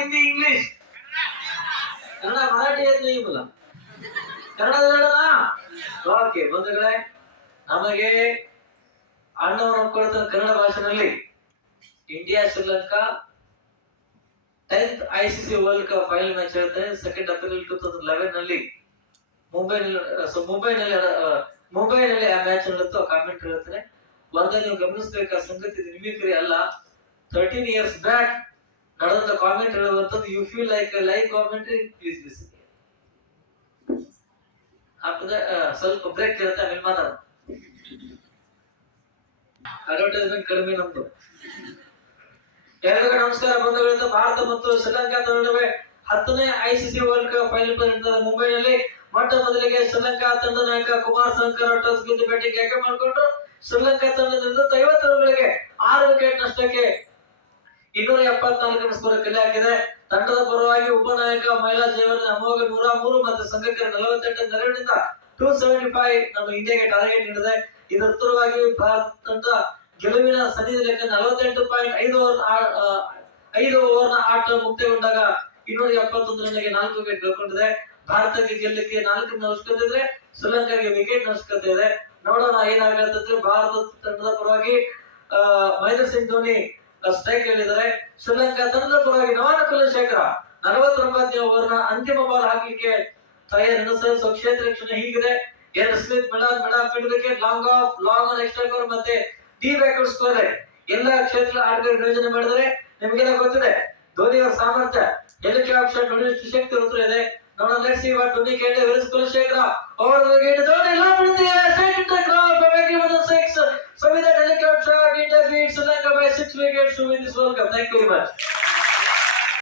Hindi English Kannada Marathi ಏನ್ नहीं बोला ಕನ್ನಡದ ಓಕೆ ಬಂಧುಗಳೇ, ನಮಗೆ ಅಣ್ಣವನ್ನು ಕೊಡ್ತಾರೆ ಕನ್ನಡ ಭಾಷೆಯಲ್ಲಿ. India Sri Lanka 10th ICC world cup final match ಹೇಳ್ತಾರೆ 2 ಏಪ್ರಿಲ್ 2011 ನಲ್ಲಿ ಮುಂಬೈನಲ್ಲಿ ಆ ಮ್ಯಾಚ್ ನಡೆಯುತ್ತೆ. ಕಾಮೆಂಟ್ ಹೇಳ್ತಾರೆ, ಒಂದೇ ನೀವು ಗಮನಿಸಬೇಕಾದ ಸಂಗತಿ ನಿಮಿಕ್ರಿ ಅಲ್ಲ, 13 years ಬ್ಯಾಕ್ ನಡೆದ ಕಾಮೆಂಟ್ ಹೇಳುವಂತದ್ದು. You feel like live commentary, please listen. ಹಾಕಿದ್ರೆ ಸ್ವಲ್ಪ ಬ್ರೇಕ್ ಇರುತ್ತೆ, ಆಮೇಲೆ ಮಾತಾಡೋಣ. ಅಡ್ವರ್ಟೈಸ್ಮೆಂಟ್ ಕಡಿಮೆ ನಮ್ದು. ಎಲ್ಲರಿಗೂ ನಮಸ್ಕಾರ ಬಂಧುಗಳಿಂದ. ಭಾರತ ಮತ್ತು ಶ್ರೀಲಂಕಾ ನಡುವೆ 10ನೇ ICC ವರ್ಲ್ಡ್ ಕಪ್ ಫೈನಲ್ ನಡೆದ ಮುಂಬೈನಲ್ಲಿ ಮೊಟ್ಟ ಮೊದಲಿಗೆ ಶ್ರೀಲಂಕಾ ತಂಡದ ನಾಯಕ ಕುಮಾರ್ ಸಂಗಕ್ಕರ ಟಾಸ್ ಗೆದ್ದು ಬ್ಯಾಟಿಂಗ್ ಆಯ್ಕೆ ಮಾಡಿಕೊಂಡು ಶ್ರೀಲಂಕಾ ತಂಡದಿಂದ 50 ರನ್ಗಳಿಗೆ 6 ವಿಕೆಟ್ ನಷ್ಟಕ್ಕೆ 274 ರನ್ ಸ್ಕೋರ್ ಕಲೆ ಹಾಕಿದೆ. ತಂಡದ ಪರವಾಗಿ ಉಪನಾಯಕ ಮೈಲಾ ಜಯವರ್ಧನ್ ಅಮೋಘ 103 ಮತ್ತು ಸಂಗಕ್ಕರ 48 ನೆರವಿನಿಂದ 275 ನಮ್ಮ ಇಂಡಿಯಾಗೆ ಟಾರ್ಗೆಟ್ ನೀಡಿದೆ. ಇದರ ಉತ್ತರವಾಗಿ ಭಾರತ ತಂಡ ಗೆಲುವಿನ ಸನಿದ ಲೆಕ್ಕ 48.5 ಓವರ್ನ ಆಟ ಮುಕ್ತಾಯಗೊಂಡಾಗ 271 ರನ್ಗೆ 4 ವಿಕೆಟ್ ಗೆಲ್ಕೊಂಡಿದೆ. ಭಾರತಕ್ಕೆ ಗೆಲ್ಲಕ್ಕೆ 4 ರನ್ ಅವಶ್ಯಕತೆ ಇದ್ರೆ, ಶ್ರೀಲಂಕಾಗೆ ವಿಕೆಟ್ ಅವಶ್ಯಕತೆ ಇದೆ. ನೋಡೋಣ ಏನಾಗುತ್ತೆ. ಭಾರತ ತಂಡದ ಪರವಾಗಿ ಮಹೇಂದ್ರ ಸಿಂಗ್ ಧೋನಿ ಸ್ಟ್ರೈಕ್ ಹೇಳಿದ್ದಾರೆ. ಶ್ರೀಲಂಕಾ ತಂಡದ ಪರವಾಗಿ ನವಾನ ಕುಲಶೇಖರ 49ನೇ ಓವರ್ನ ಅಂತಿಮ ಬಾಲ್ ಹಾಕಲಿಕ್ಕೆ ತಯಾರಿ ನಡೆಸಲು ಕ್ಷೇತ್ರ ರಕ್ಷಣೆ ಹೀಗಿದೆ. 2 Smith, mid wicket, long of, long on extra cover ಮತ್ತೆ ಡಿ ಬ್ಯಾಕ್ವರ್ಡ್ ಸ್ಕೋರ್ ಎಲ್ಲ ಕ್ಷೇತ್ರದ ಆಟಗಾರರು ಯೋಜನೆ ಮಾಡಿದರೆ. ನಿಮಗೆಲ್ಲ ಗೊತ್ತಿದೆ ಧೋನಿ ಅವರ ಸಾಮರ್ಥ್ಯ, ಎಲ್ಲಿ ಕ್ಯಾಪ್ ಶಾಟ್ ಹೊಡೆಯುವಷ್ಟು ಶಕ್ತಿ ಉತ್ತರ ಇದೆ. ನೋಡೋಣ, let's see what Dhoni can do with Kulashekara over the wicket. Dhoni lobbed in the air, straight into the crowd for making with a 6. So with that helicopter shot, India beats Sri Lanka by 6 wickets to win this World Cup. Thank you very much.